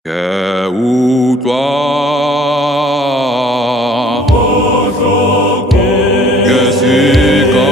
Ke utlwa ke seka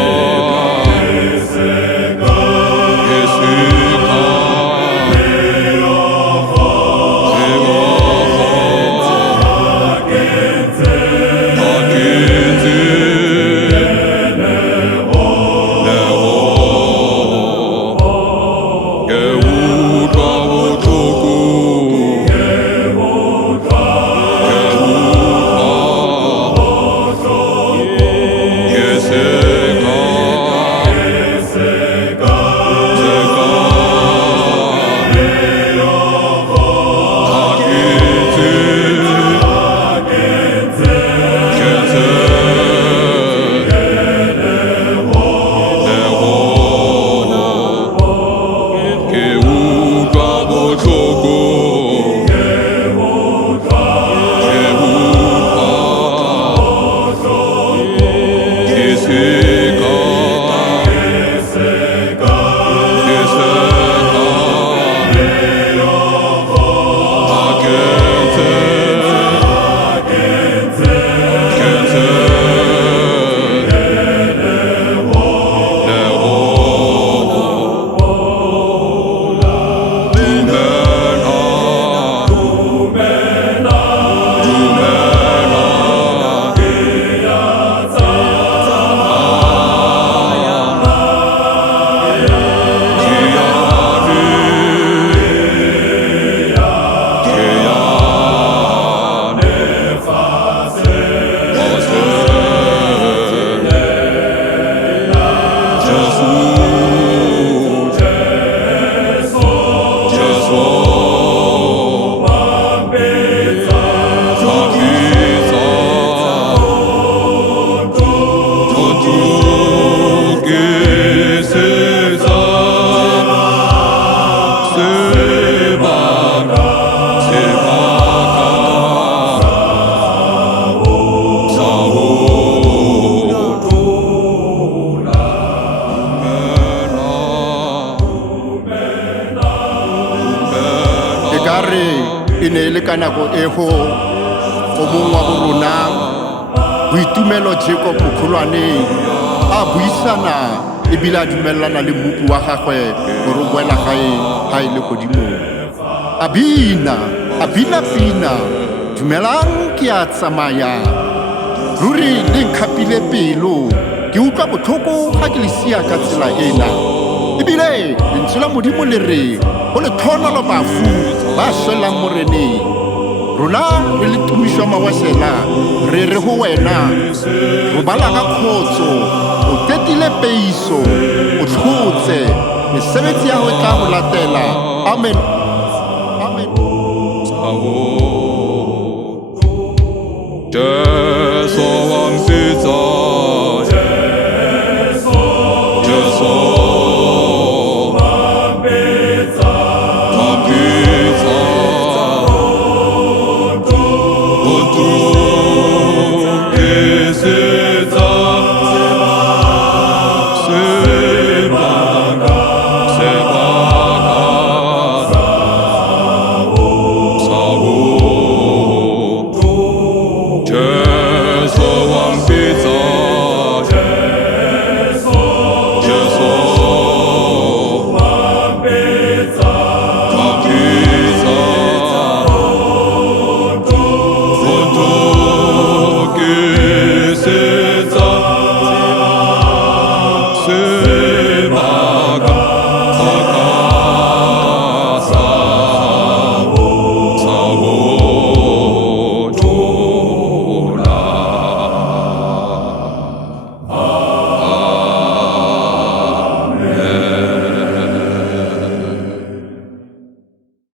ne le ka nako e go mongwe wa borona Boitumelo Jacob Mokholwane a buisana ebile a dumelana le mmupu wa gagwe gore o boela gae ga e le godimo a bina pina dumelang ke a tsamaya ruri le nkgapile pelo ke utlwa botlhoko ga ke le sia ka tsela ena ebile lentswe la modimo le re go le tlhonolo bafu ba shwelang moreneng rona re le tumišwa mawasela re re go wena go bala ka kgotso o tetile peiso o tlhotse mesebetsi ya go tla go latela amen.